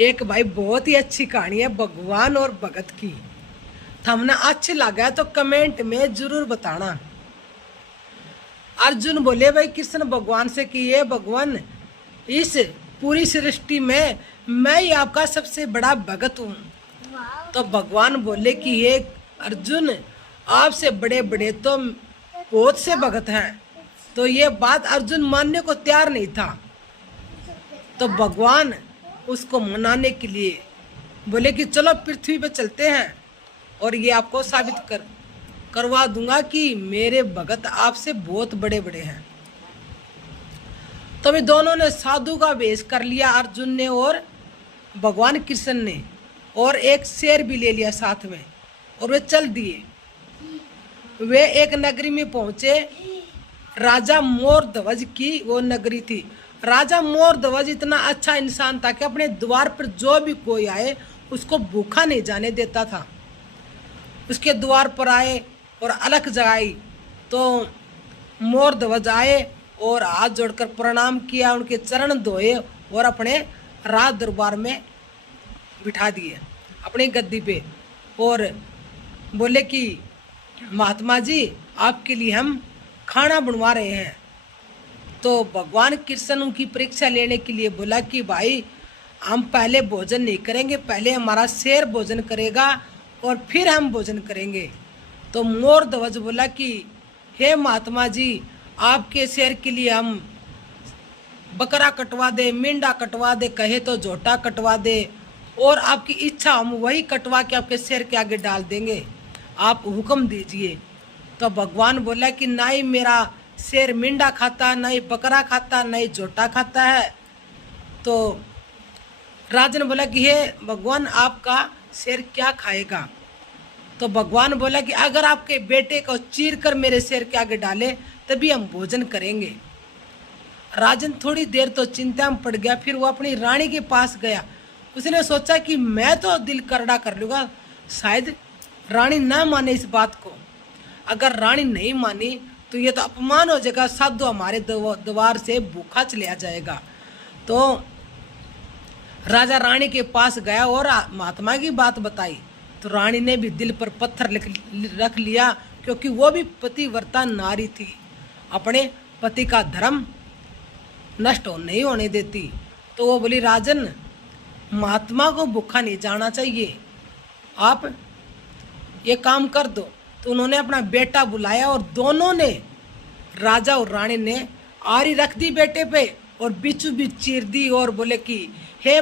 एक भाई बहुत ही अच्छी कहानी है भगवान और भगत की। थमने अच्छी लगा तो कमेंट में जरूर बताना। अर्जुन बोले भाई कृष्ण भगवान से कि ये भगवान, इस पूरी सृष्टि में मैं ही आपका सबसे बड़ा भगत हूँ। तो भगवान बोले कि ये अर्जुन, आपसे बड़े बड़े तो बहुत से भगत हैं। तो ये बात अर्जुन मानने को तैयार नहीं था। तो भगवान उसको मनाने के लिए बोले कि चलो पृथ्वी पे चलते हैं और ये आपको साबित करवा दूंगा कि मेरे भगत आपसे बहुत बड़े बड़े हैं। तो वे दोनों ने साधु का वेश कर लिया, अर्जुन ने और भगवान कृष्ण ने, और एक शेर भी ले लिया साथ में, और वे चल दिए। वे एक नगरी में पहुंचे। राजा मोरध्वज की वो नगरी थी। राजा मोरध्वज इतना अच्छा इंसान था कि अपने द्वार पर जो भी कोई आए उसको भूखा नहीं जाने देता था। उसके द्वार पर आए और अलख जगाई तो मोरध्वज आए और हाथ जोड़कर प्रणाम किया, उनके चरण धोए और अपने राज दरबार में बिठा दिए अपनी गद्दी पे, और बोले कि महात्मा जी आपके लिए हम खाना बनवा रहे हैं। तो भगवान कृष्ण उनकी परीक्षा लेने के लिए बोला कि भाई हम पहले भोजन नहीं करेंगे, पहले हमारा शेर भोजन करेगा और फिर हम भोजन करेंगे। तो मोरध्वज बोला कि हे महात्मा जी, आपके शेर के लिए हम बकरा कटवा दे, मेंढा कटवा दे, कहे तो झोटा कटवा दे, और आपकी इच्छा हम वही कटवा के आपके शेर के आगे डाल देंगे, आप हुक्म दीजिए। तो भगवान बोला कि ना ही मेरा शेर मेंढा खाता, ना ही बकरा खाता, ना ही झोटा खाता है। तो राजन बोला कि हे भगवान आपका शेर क्या खाएगा। तो भगवान बोला कि अगर आपके बेटे को चीर कर मेरे शेर के आगे डाले तभी हम भोजन करेंगे। राजन थोड़ी देर तो चिंता में पड़ गया, फिर वो अपनी रानी के पास गया। उसने सोचा कि मैं तो दिल करड़ा कर लूँगा, शायद रानी ना माने इस बात को। अगर रानी नहीं मानी तो ये तो अपमान हो जाएगा, साधु हमारे द्वार से भूखा चला जाएगा। तो राजा रानी के पास गया और महात्मा की बात बताई। तो रानी ने भी दिल पर पत्थर रख लिया, क्योंकि वो भी पतिव्रता नारी थी, अपने पति का धर्म नष्ट नहीं होने देती। तो वो बोली राजन, महात्मा को भूखा नहीं जाना चाहिए, आप ये काम कर दो। तो उन्होंने अपना बेटा बुलाया और दोनों ने, राजा और रानी ने, आरी रख दी बेटे पे और बीचों बीच चीर दी और बोले कि हे